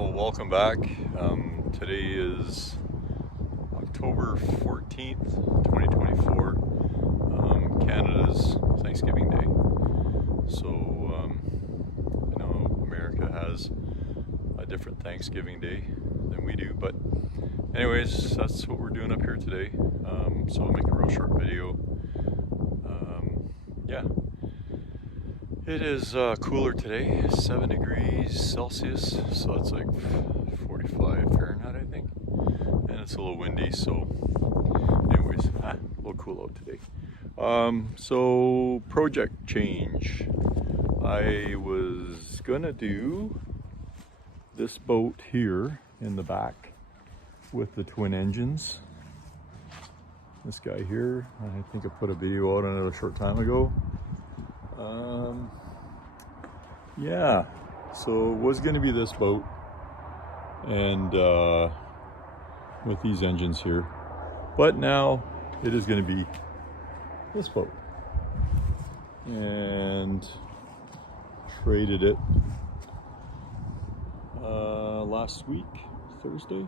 So welcome back. Today is October 14th, 2024, Canada's Thanksgiving Day. So I know America has a different Thanksgiving Day than we do, but anyways, that's what we're doing up here today. So I'll make a real short video. Yeah. It is cooler today, 7 degrees Celsius, so that's like 45 Fahrenheit, I think. And it's a little windy, so anyways, a little cool out today. So project change. I was gonna do this boat here in the back with the twin engines. This guy here, I think I put a video out on it a short time ago. Yeah, so it was going to be this boat and with these engines here, but now it is going to be this boat, and traded it last week, Thursday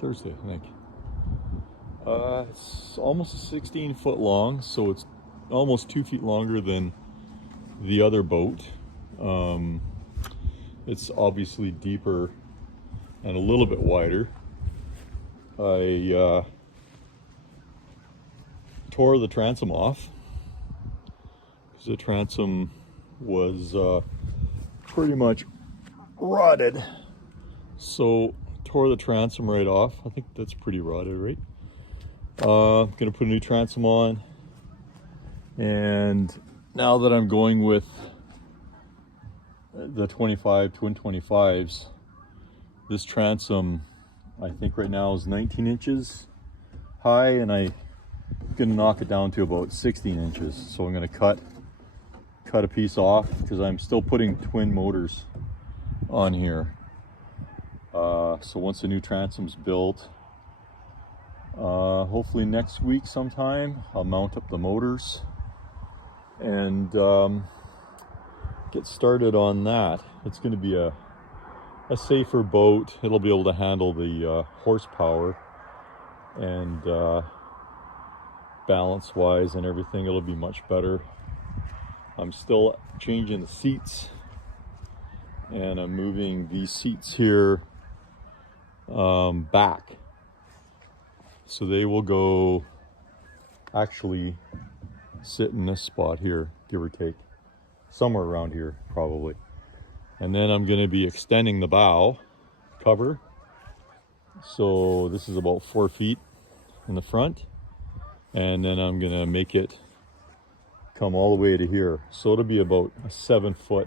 I think. It's almost 16 foot long, so it's almost 2 feet longer than the other boat. It's obviously deeper and a little bit wider. I tore the transom off because the transom was pretty much rotted. So tore the transom right off. I think that's pretty rotted, right? I'm gonna put a new transom on, and now that I'm going with the 25 twin 25s, this transom I think right now is 19 inches high, and I'm gonna knock it down to about 16 inches. So I'm gonna cut a piece off because I'm still putting twin motors on here. So once the new transom's built, hopefully next week sometime, I'll mount up the motors and get started on that. It's going to be a safer boat. It'll be able to handle the horsepower, and balance wise and everything, it'll be much better. I'm still changing the seats, and I'm moving these seats here back, so they will go actually sit in this spot here, give or take, somewhere around here probably. And then I'm going to be extending the bow cover, so this is about 4 feet in the front, and then I'm going to make it come all the way to here, so it'll be about a 7 foot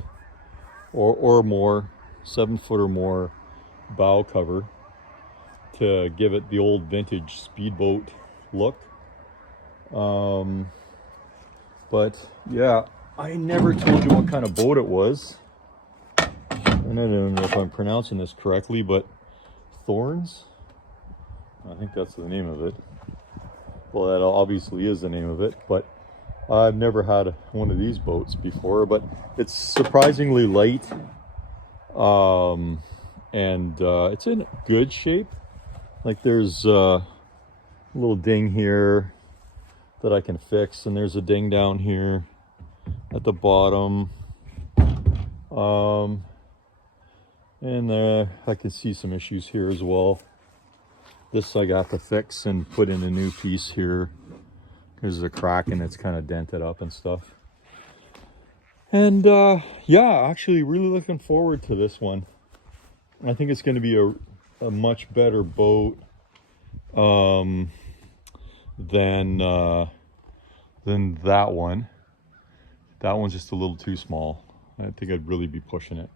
or more, 7 foot or more bow cover to give it the old vintage speedboat look. But yeah, I never told you what kind of boat it was. And I don't know if I'm pronouncing this correctly, but Thorns, I think that's the name of it. Well, that obviously is the name of it, but I've never had one of these boats before. But it's surprisingly light, and it's in good shape. Like, there's a little ding here that I can fix, and there's a ding down here at the bottom, and I can see some issues here as well. This I got to fix and put in a new piece here. There's a crack and it's kind of dented up and stuff. And yeah, actually really looking forward to this one. I think it's going to be a much better boat than that one. That one's just a little too small. I think I'd really be pushing it.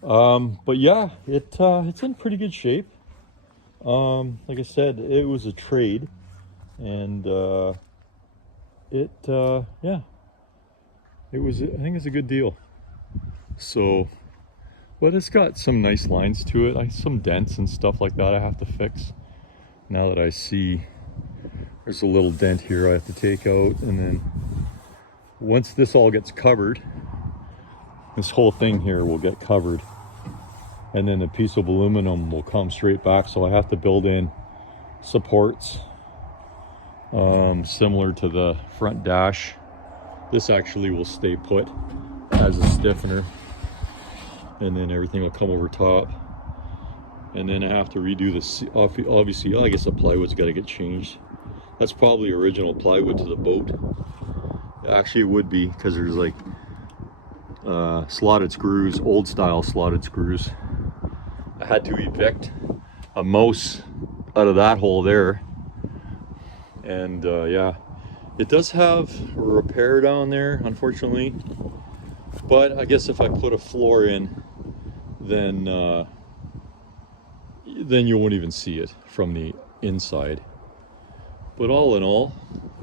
But yeah, it's in pretty good shape. Like I said, it was a trade, and yeah, it was. I think it's a good deal. So, but it's got some nice lines to it. Some dents and stuff like that I have to fix. Now that I see there's a little dent here I have to take out, and then once this all gets covered, this whole thing here will get covered. and then the piece of aluminum will come straight back. So I have to build in supports similar to the front dash. This actually will stay put as a stiffener, and then everything will come over top. And then I have to redo the, obviously, I guess the plywood's got to get changed. That's probably original plywood to the boat. Actually, it would be, because there's like slotted screws, old style slotted screws. I had to evict a mouse out of that hole there. And yeah, it does have a repair down there, unfortunately. But I guess if I put a floor in, then you won't even see it from the inside. But all in all,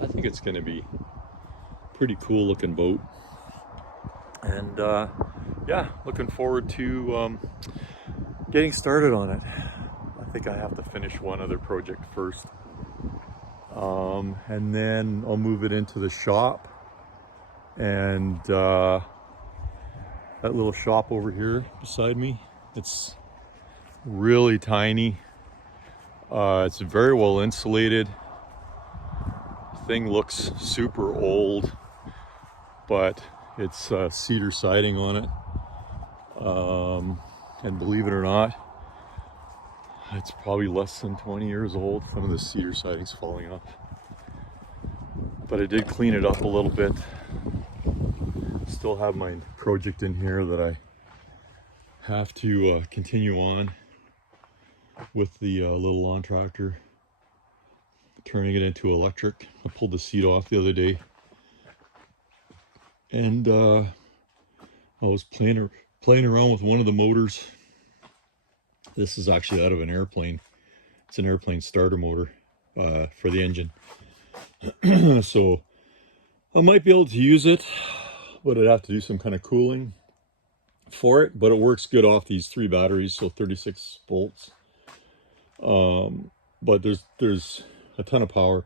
I think it's going to be a pretty cool looking boat. And yeah, looking forward to getting started on it. I think I have to finish one other project first. And then I'll move it into the shop. And that little shop over here beside me, it's really tiny. It's very well insulated. Thing looks super old, but it's cedar siding on it. And believe it or not, it's probably less than 20 years old. Some of the cedar siding's falling off. But I did clean it up a little bit. Still have my project in here that I have to continue on with the little lawn tractor, turning it into electric. I pulled the seat off the other day, and I was playing around with one of the motors. This is actually out of an airplane. It's an airplane starter motor for the engine. So I might be able to use it, but I'd have to do some kind of cooling for it. But it works good off these 3 batteries, so 36 volts. But there's a ton of power.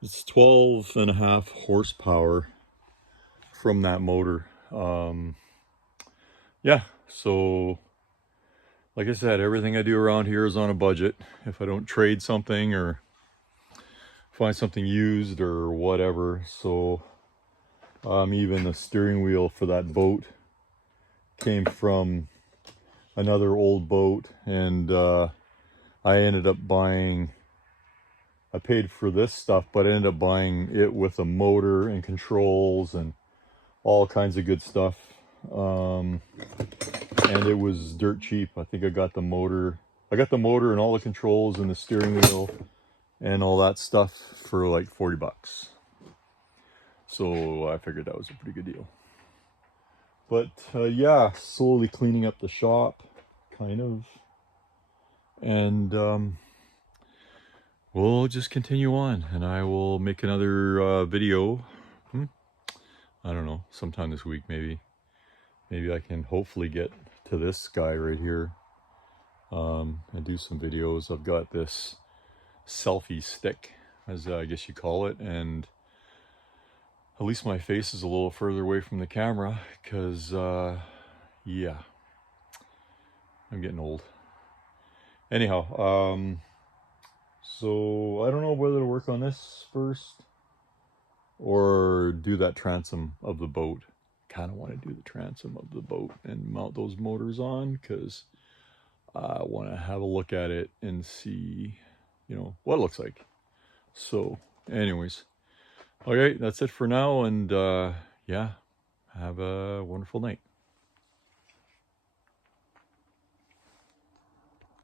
It's 12.5 horsepower from that motor. Yeah, so like I said, everything I do around here is on a budget. If I don't trade something or find something used or whatever. So even the steering wheel for that boat came from another old boat, and I ended up buying, I paid for this stuff, but I ended up buying it with a motor and controls and all kinds of good stuff. And it was dirt cheap. I think I got the motor and all the controls and the steering wheel and all that stuff for like 40 bucks. So I figured that was a pretty good deal. But yeah, slowly cleaning up the shop, kind of. And we'll just continue on, and I will make another video. I don't know, sometime this week maybe. Maybe I can hopefully get to this guy right here and do some videos. I've got this selfie stick, as I guess you call it, and at least my face is a little further away from the camera because yeah, I'm getting old. Anyhow, so I don't know whether to work on this first or do that transom of the boat. Kind of want to do the transom of the boat and mount those motors on, because I want to have a look at it and see, you know, what it looks like. So anyways, okay, that's it for now, and yeah, have a wonderful night.